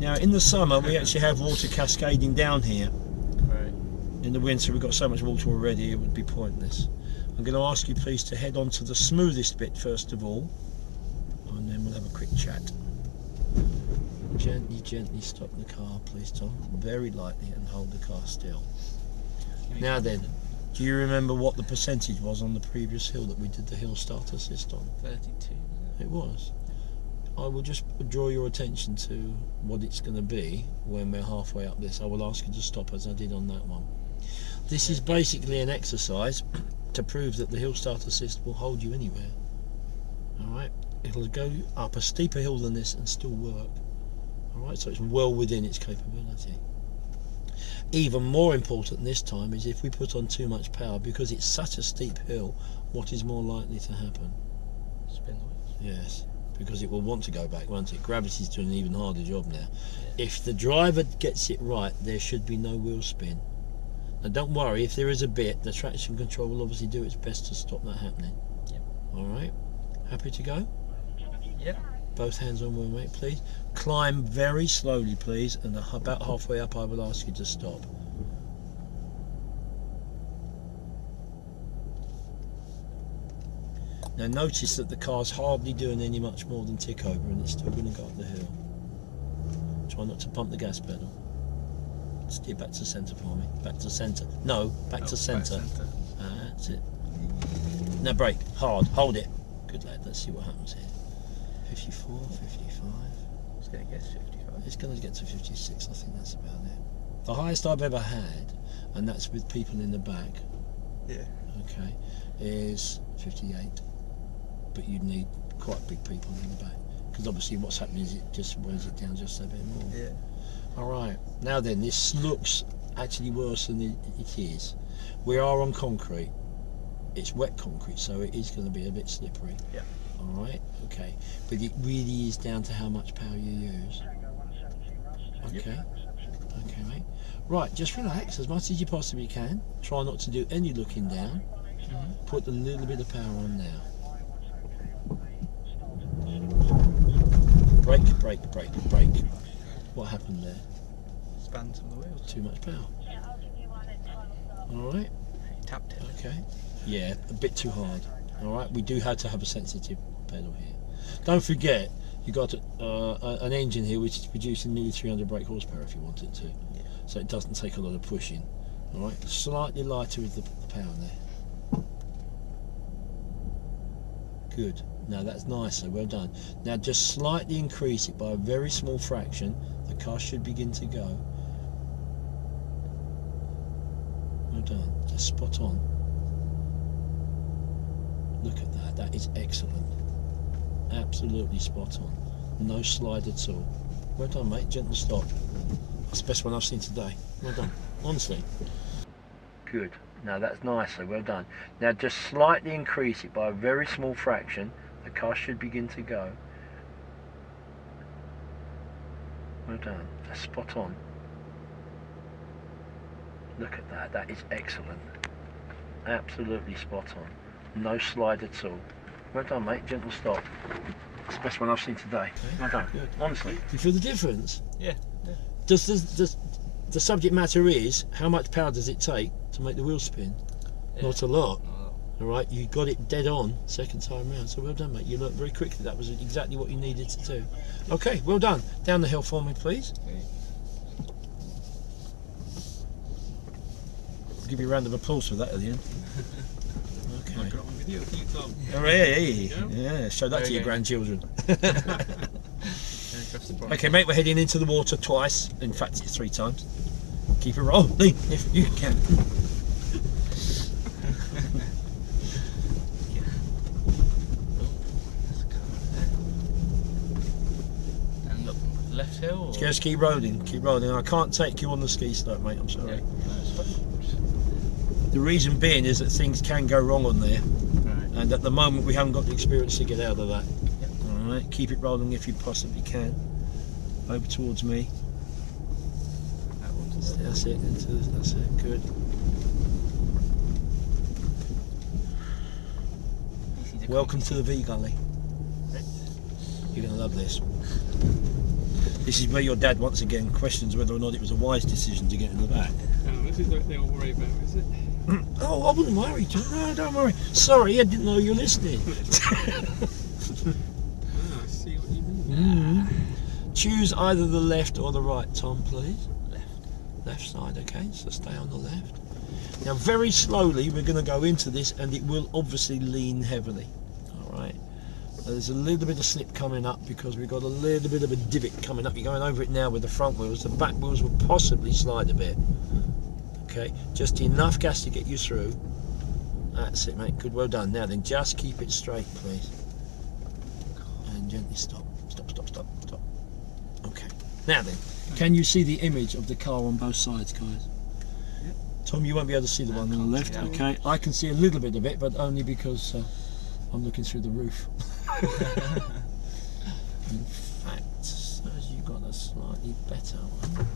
Now in the summer we actually have water cascading down here. Right. In the winter we've got so much water already it would be pointless. I'm going to ask you please to head on to the smoothest bit first of all, and then we'll have a quick chat. Gently stop the car, please, Tom. Very lightly, and hold the car still. Now then, do you remember what the percentage was on the previous hill that we did the hill start assist on? 32. It was. I will just draw your attention to what it's going to be when we're halfway up this. I will ask you to stop as I did on that one. This is basically an exercise to prove that the hill start assist will hold you anywhere. Alright, it'll go up a steeper hill than this and still work. Alright, so it's well within its capability. Even more important this time is if we put on too much power, because it's such a steep hill, what is more likely to happen? Spin the wheels. Yes, because it will want to go back, won't it? Gravity's doing an even harder job now. Yeah. If the driver gets it right, there should be no wheel spin. Now don't worry, if there is a bit, the traction control will obviously do its best to stop that happening. Yep. Alright, happy to go? Yep. Both hands on wheel, mate, please. Climb very slowly, please, and about halfway up I will ask you to stop. Now notice that the car's hardly doing any much more than tick over, and it's still going to go up the hill. Try not to pump the gas pedal. Steer back to centre for me. Back to centre. No, back to centre. That's it. Now brake. Hard. Hold it. Good lad. Let's see what happens here. 54, 55. It's going to get 55. It's going to get to 56. I think that's about it. The highest I've ever had, and that's with people in the back. Yeah. Okay, is 58. But you need quite big people in the back, because obviously what's happening is it just wears it down just a bit more. Yeah. Alright, now then, this looks actually worse than it is. We are on concrete. It's wet concrete, so it is going to be a bit slippery. Yeah. Alright, okay. But it really is down to how much power you use. Okay. Yep. Okay, mate. Right, just relax as much as you possibly can. Try not to do any looking down. Put a little bit of power on now. Brake, brake, brake, brake. What happened there? Spanned some of the wheels. Too much power. Alright. Tapped it. Okay. Yeah, a bit too hard. Alright, we do have to have a sensitive pedal here. Don't forget, you got an engine here which is producing nearly 300 brake horsepower if you want it to. Yeah. So it doesn't take a lot of pushing. Alright, slightly lighter with the power there. Good. Now that's nicer, well done. Now just slightly increase it by a very small fraction. The car should begin to go. Well done, just spot on. Look at that, that is excellent. Absolutely spot on. No slide at all. Well done, mate, gentle stop. That's the best one I've seen today. Well done, honestly. Good. Now that's nicer, well done. Now just slightly increase it by a very small fraction. The car should begin to go. Well done, that's spot on. Look at that, that is excellent. Absolutely spot on. No slide at all. Well done, mate, gentle stop. It's the best one I've seen today. I don't. Good. Honestly. Do you feel the difference? Yeah. Does the subject matter is how much power does it take to make the wheel spin? Yeah. Not a lot. All right, you got it dead on second time round. So well done, mate. You learnt very quickly. That was exactly what you needed to do. Okay, well done. Down the hill for me, please. I'll give you a round of applause for that at the end. Okay. I've got it on video for you, Tom. Oh, yeah. Show that to your grandchildren. Okay, mate, we're heading into the water twice. In fact, it's 3 times. Keep it rolling if you can. And look, left hill? Or? Just keep rolling. I can't take you on the ski slope, mate, I'm sorry. Yeah, no, it's fine. The reason being is that things can go wrong on there. Right. And at the moment we haven't got the experience to get out of that. Yep. Alright, keep it rolling if you possibly can. Over towards me. That's it, that's it, good. Welcome to the V Gully. You're going to love this. This is where your dad once again questions whether or not it was a wise decision to get in the back. This is what they all worry about, is it? Oh, I wouldn't worry, John. No, don't worry. Sorry, I didn't know you were listening. I see what you mean. Choose either the left or the right, Tom, please. Left side, okay, so stay on the left. Now, very slowly, we're going to go into this, and it will obviously lean heavily. All right. There's a little bit of slip coming up because we've got a little bit of a divot coming up. You're going over it now with the front wheels. The back wheels will possibly slide a bit. Okay, just enough gas to get you through. That's it, mate. Good, well done. Now then, just keep it straight, please. And gently stop. Stop. Okay. Now then, can you see the image of the car on both sides, guys? Yep. Tom, you won't be able to see the one on the left. Okay, I can see a little bit of it, but only because I'm looking through the roof. In fact, suppose you got a slightly better one.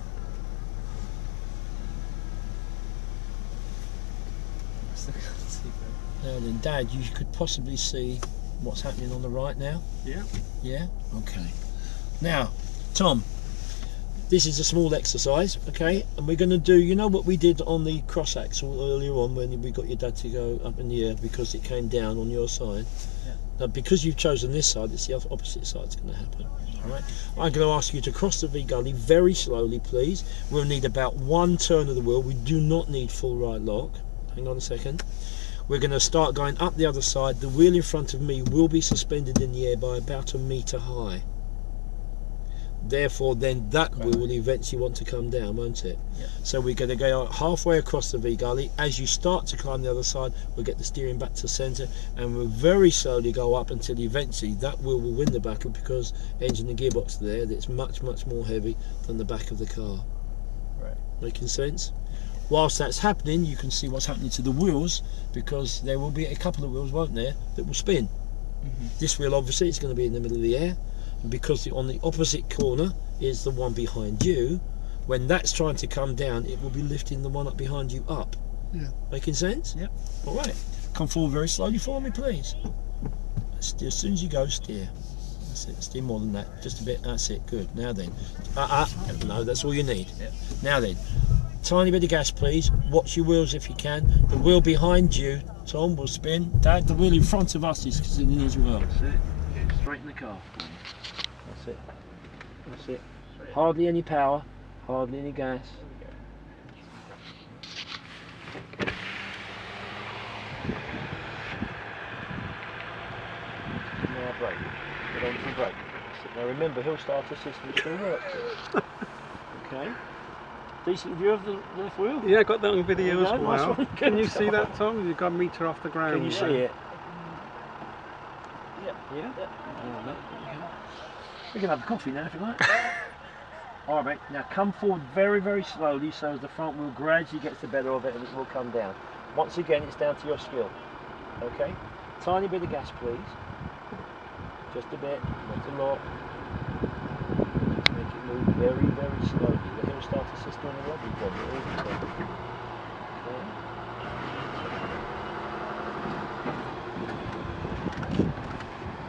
Now then, Dad, you could possibly see what's happening on the right now? Yeah. Yeah? Okay. Now, Tom, this is a small exercise, okay? And we're going to do, you know what we did on the cross axle earlier on when we got your dad to go up in the air because it came down on your side? Yeah. Now, because you've chosen this side, it's the opposite side that's going to happen. All right? I'm going to ask you to cross the V gully very slowly, please. We'll need about 1 turn of the wheel. We do not need full right lock. Hang on a second. We're going to start going up the other side. The wheel in front of me will be suspended in the air by about 1 metre high. Therefore, then that wheel will eventually want to come down, won't it? Yeah. So we're going to go halfway across the V gully. As you start to climb the other side, we'll get the steering back to centre, and we'll very slowly go up until eventually that wheel will win the battle because engine and gearbox are there. That's much more heavy than the back of the car. Right. Making sense? Whilst that's happening, you can see what's happening to the wheels because there will be a couple of wheels, won't there, that will spin. This wheel obviously is going to be in the middle of the air, and because on the opposite corner is the one behind you, when that's trying to come down, it will be lifting the one up behind you up. Yeah. Making sense? Yep. All right. Come forward very slowly for me, please. Steer, as soon as you go, steer. That's it. Steer more than that. Just a bit. That's it. Good. Now then. No, that's all you need. Yep. Now then. Tiny bit of gas, please. Watch your wheels if you can. The wheel behind you, Tom, will spin. Dad, the wheel in front of us is spinning as well. That's it. Get straight in the car. That's it. That's it. Hardly any power. Hardly any gas. Now brake. Get on to the brake. Now remember, hill starter system still works. Okay. Decent view of the left wheel? Yeah, I got that on video as Nice well. one. Can you see that, Tom? You've got a metre off the ground. Can you see it? Yeah. We can have a coffee now if you like. Alright mate, now come forward very slowly so as the front wheel gradually gets the better of it and it will come down. Once again, it's down to your skill. Okay? Tiny bit of gas please. Just a bit, not a lot. Make it move very slowly. The hill starter system will be good.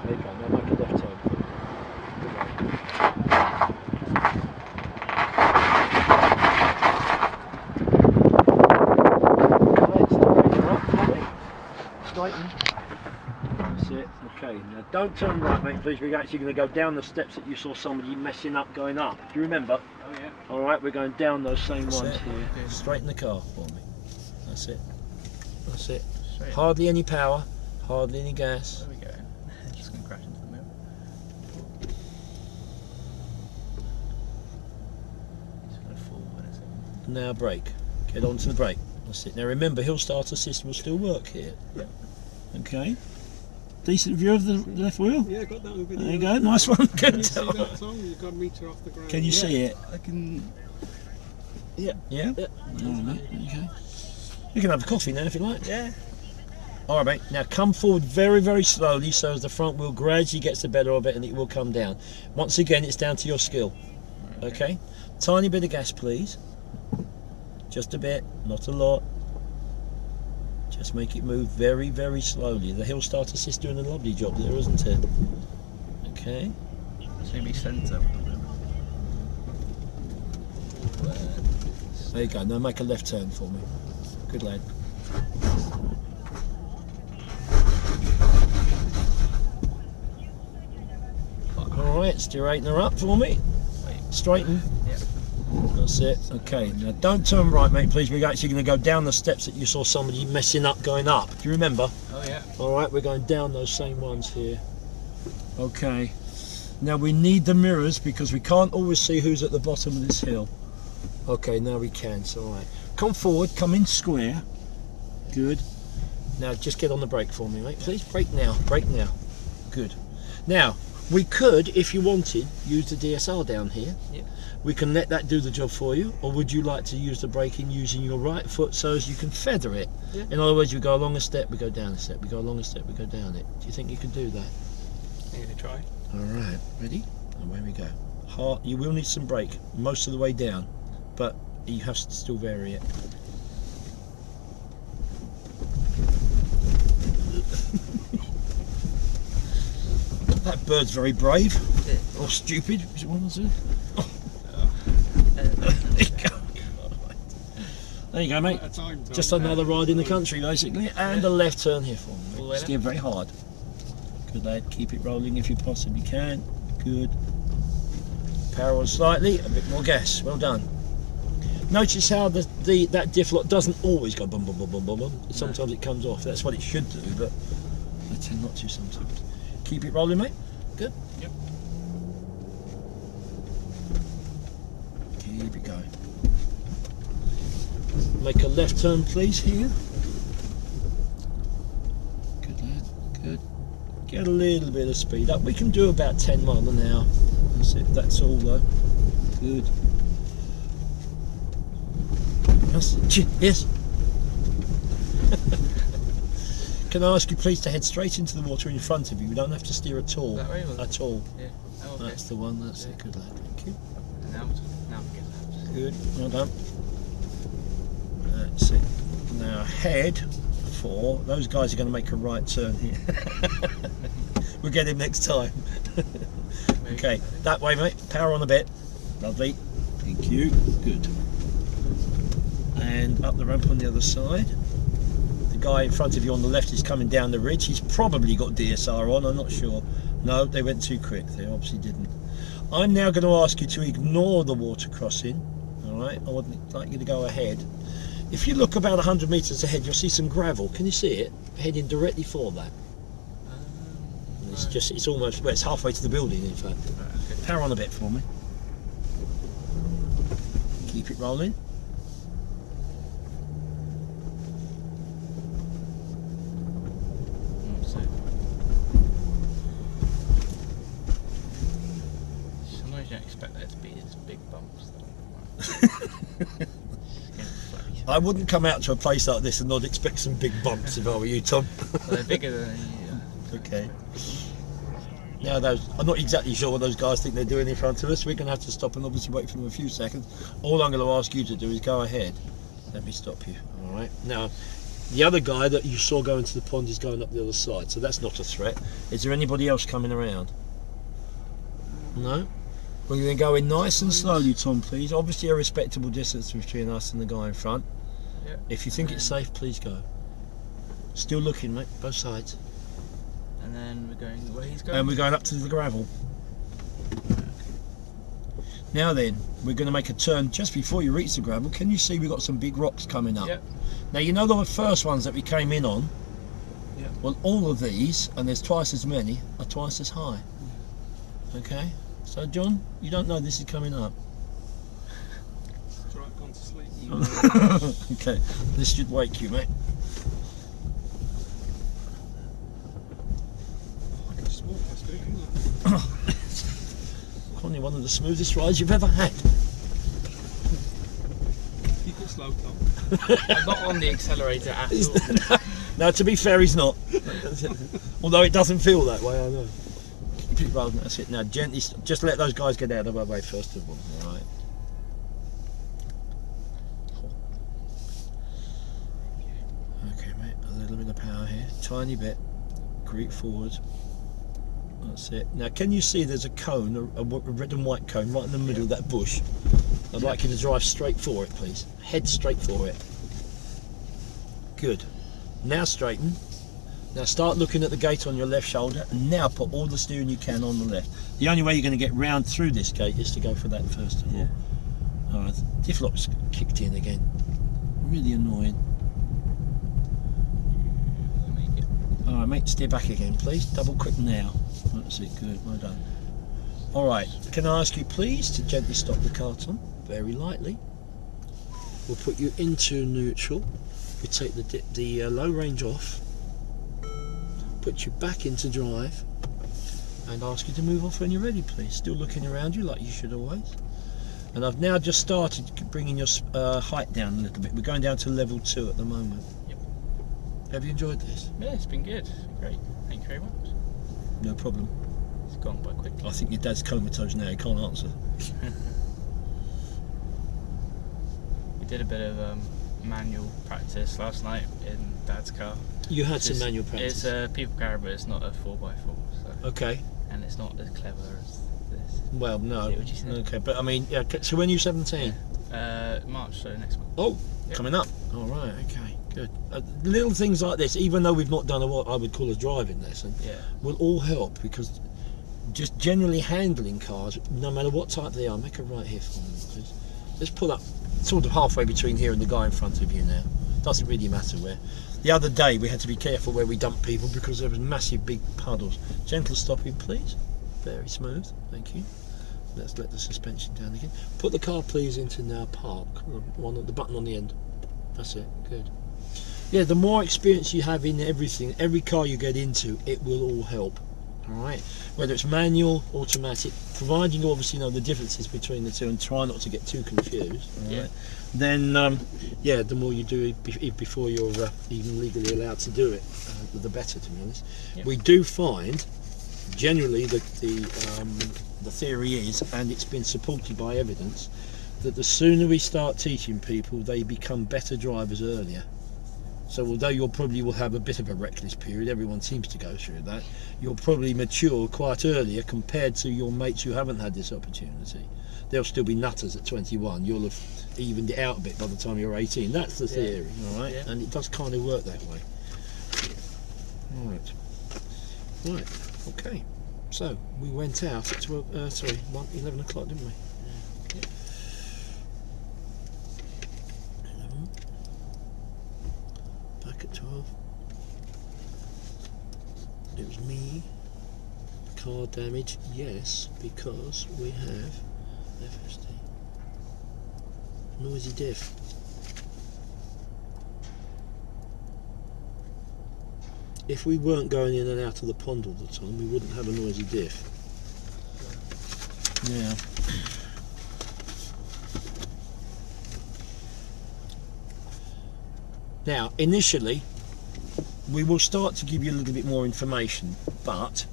There you go, now make a left turn please. straighten. That's it. Okay, now don't turn right, mate, please. We're actually going to go down the steps that you saw somebody messing up going up. Do you remember? Oh yeah. All right, we're going down those same ones here. Okay. Straighten the car for me. That's it. That's it. Straight. Hardly any power, hardly any gas. There we go. Just going to crash into the middle. Just going to fall in a second. Now brake. Get onto the brake. That's it. Now remember, hill start assist will still work here. Yeah. Okay. Decent view of the left wheel. Yeah, got that on video. There you go. Nice one. Can Good. you see that song? You've got a metre off the ground. Can you see it? I can. Yeah. Yeah. Yeah. All right, mate. Okay. You can have a coffee now if you like. Yeah. All right, mate. Now come forward very, very slowly, so as the front wheel gradually gets the better of it, and it will come down. Once again, it's down to your skill. Okay. Tiny bit of gas, please. Just a bit, not a lot. Just make it move very, very slowly. The hill start assist doing a lovely job there, isn't it? Okay. It's going to be centre. There you go. Now make a left turn for me. Good lad. All right, straighten her up for me. Straighten. Yeah. That's it. Okay. Now don't turn right, mate, please. We're actually going to go down the steps that you saw somebody messing up going up. Do you remember? Oh yeah. All right, we're going down those same ones here. Okay. Now we need the mirrors because we can't always see who's at the bottom of this hill. Okay, now we can. It's all right. Come forward. Come in square. Good. Now just get on the brake for me, mate. Please brake now. Brake now. Good. Now we could, if you wanted, use the DSR down here. Yeah. We can let that do the job for you, or would you like to use the braking using your right foot so as you can feather it? Yeah. In other words, you go along a step, we go down a step, we go along a step, we go down it. Do you think you can do that? I'm going to try. All right, ready? And away we go. Hard. You will need some brake most of the way down, but you have to still vary it. That bird's very brave. Yeah. Or stupid. Is it one or two? There you go, mate. Just another ride in the country, basically, and a left turn here for me. Steer very hard. Good lad. Keep it rolling if you possibly can. Good. Power on slightly. A bit more gas. Well done. Notice how that diff lock doesn't always go bum bum bum bum bum bum. Sometimes it comes off. That's what it should do, but I tend not to sometimes. Keep it rolling, mate. Good. Yep. Keep it going. Make a left turn, please, here. Good lad, good. Get a little bit of speed up. We can do about 10 miles an hour. That's it, that's all though. Good. Yes. Can I ask you please to head straight into the water in front of you? You don't have to steer at all. That way, at all. Yeah. Oh, okay. That's the one, that's it. Good lad, thank you. Now we get that. Good, well done. That's it. Now head for, those guys are going to make a right turn here. We'll get him next time. Okay, that way mate, power on a bit. Lovely, thank you, good. And up the ramp on the other side. The guy in front of you on the left is coming down the ridge. He's probably got DSR on, I'm not sure. No, they went too quick, they obviously didn't. I'm now going to ask you to ignore the water crossing. Alright, I would like you to go ahead. If you look about 100 metres ahead, you'll see some gravel. Can you see it? Heading directly for that. It's just, it's almost, well, it's halfway to the building, in fact. Okay. Power on a bit for me. Keep it rolling. Sometimes you don't expect there to be these big bumps. I wouldn't come out to a place like this and not expect some big bumps if I were you, Tom. Well, they're bigger than Okay. Now those, I'm not exactly sure what those guys think they're doing in front of us. We're going to have to stop and obviously wait for them a few seconds. All I'm going to ask you to do is go ahead. Let me stop you. All right. Now, the other guy that you saw going to the pond is going up the other side, so that's not a threat. Is there anybody else coming around? No? We're going to go in nice and slowly, Tom, please. Obviously a respectable distance between us and the guy in front. Yeah. If you think it's safe, please go. Still looking, mate, both sides. And then we're going where he's going. And we're going up to the gravel. Now then, we're going to make a turn just before you reach the gravel. Can you see we've got some big rocks coming up? Yep. Now you know the first ones that we came in on? Yep. Well, all of these, and there's twice as many, are twice as high. Okay? So John, you don't know this is coming up. It's alright, gone to sleep. Okay, this should wake you, mate. Like a small plastic, isn't it? Probably one of the smoothest rides you've ever had. Keep it slow, Tom. I'm not on the accelerator at all. No, to be fair, he's not. Although it doesn't feel that way, I know. Keep it rolling, that's it. Now, gently, just let those guys get out of our way first of all, alright? Okay, mate, a little bit of power here. Tiny bit. Creep forward. That's it. Now, can you see there's a cone, a red and white cone, right in the middle of that bush? I'd like you to drive straight for it, please. Head straight for it. Good. Now straighten. Now start looking at the gate on your left shoulder, and now put all the steering you can on the left. The only way you're going to get round through this gate is to go for that first of all. Alright, diff lock's kicked in again. Really annoying. Alright mate, steer back again please. Double quick now. That's it, good, well done. Alright, can I ask you please to gently stop the carton, very lightly. We'll put you into neutral. We take the low range off, put you back into drive, and ask you to move off when you're ready please. Still looking around you like you should always. And I've now just started bringing your height down a little bit. We're going down to level 2 at the moment. Yep. Have you enjoyed this? Yeah, it's been good. Great. Thank you very much. No problem. It's gone by quickly. I think your dad's comatose now, he can't answer. We did a bit of manual practice last night in Dad's car. You had some manual practice? It's a people carrier, but it's not a 4x4. So. Okay. And it's not as clever as this. Well, no. What you said. Okay, but I mean, yeah, so when are you 17? March, so next month. Oh, Yep. coming up. All right, okay, good. Little things like this, even though we've not done what I would call a driving lesson, Yeah. will all help, because just generally handling cars, no matter what type they are, make a right here for me, please. Let's pull up sort of halfway between here and the guy in front of you now. Doesn't really matter where. The other day we had to be careful where we dumped people because there was massive big puddles. Gentle stopping please. Very smooth, thank you. Let's let the suspension down again. Put the car please into now park. The button on the end. That's it, good. Yeah, the more experience you have in everything, every car you get into, it will all help. Alright, whether it's manual, automatic, providing you obviously know the differences between the two and try not to get too confused. Alright, then yeah, the more you do it before you're even legally allowed to do it, the better, to be honest. Yep. We do find, generally, the theory is, and it's been supported by evidence, that the sooner we start teaching people, they become better drivers earlier. So although you probably will have a bit of a reckless period, everyone seems to go through that, you'll probably mature quite earlier compared to your mates who haven't had this opportunity. They'll still be nutters at 21, you'll have evened it out a bit by the time you're 18. That's the theory, alright? Yeah. And it does kind of work that way. Right, okay. So, we went out at 11 o'clock, didn't we? Yeah. 11. Back at 12. It was me. Car damage, yes, because we have FSD. Noisy diff. If we weren't going in and out of the pond all the time, we wouldn't have a noisy diff. Yeah. Now, initially, we will start to give you a little bit more information, but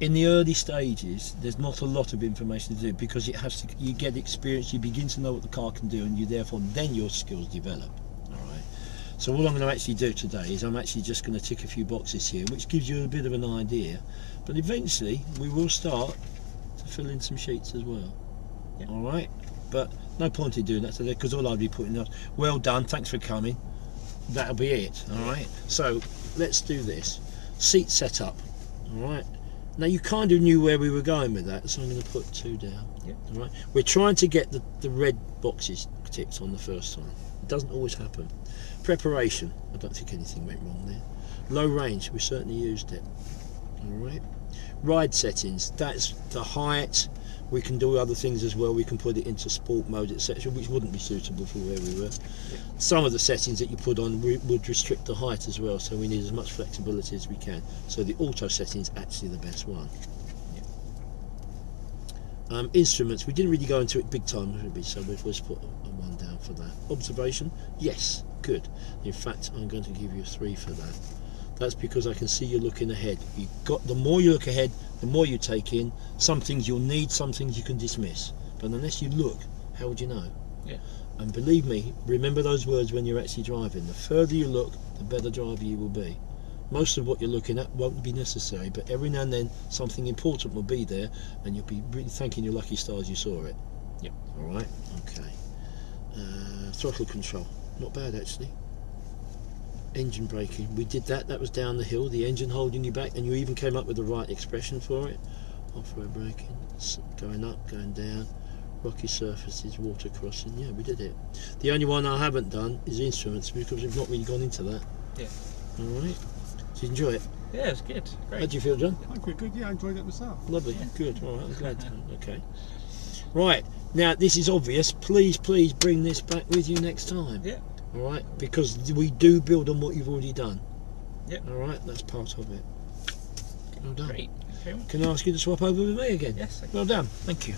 in the early stages, there's not a lot of information to do, because it has to, you get experience, you begin to know what the car can do, and you therefore, then your skills develop. So all I'm going to actually do today is I'm actually just going to tick a few boxes here, which gives you a bit of an idea, but eventually we will start to fill in some sheets as well. Yep. Alright, but no point in doing that today, because all I'll be putting up, well done, thanks for coming, that'll be it. All right. So let's do this. Seat setup. All right. Now you kind of knew where we were going with that, so I'm going to put 2 down. Yep. All right. We're trying to get the red boxes ticked on the first time. It doesn't always happen. Preparation. I don't think anything went wrong there. Low range. We certainly used it. All right. Ride settings. That's the height. We can do other things as well. We can put it into sport mode, etc., which wouldn't be suitable for where we were. Yeah. Some of the settings that you put on would restrict the height as well, so we need as much flexibility as we can. So the auto setting is actually the best one. Yeah. Instruments, we didn't really go into it big time, so we've just put a 1 down for that. Observation, yes, good. In fact, I'm going to give you a 3 for that. That's because I can see you looking ahead. The more you look ahead, the more you take in. Some things you'll need, some things you can dismiss. But unless you look, how would you know? Yeah. And believe me, remember those words when you're actually driving. The further you look, the better driver you will be. Most of what you're looking at won't be necessary, but every now and then something important will be there, and you'll be really thanking your lucky stars you saw it. Yep. All right. Okay. Throttle control, not bad actually. Engine braking, we did that. That was down the hill. The engine holding you back, and you even came up with the right expression for it. Off-road braking, going up, going down. Rocky surfaces, water crossing. Yeah, we did it. The only one I haven't done is instruments, because we've not really gone into that. Yeah. All right. Did you enjoy it? Yeah, it's good. Great. How do you feel, John? I feel good. Yeah, I enjoyed it myself. Lovely. Yeah. Good. All right. I'm glad. Okay. Right. Now this is obvious. Please bring this back with you next time. Yeah. All right. Because we do build on what you've already done. Yep. All right. That's part of it. Well done. Great. Okay. Can I ask you to swap over with me again? Yes. Well done. Thank you.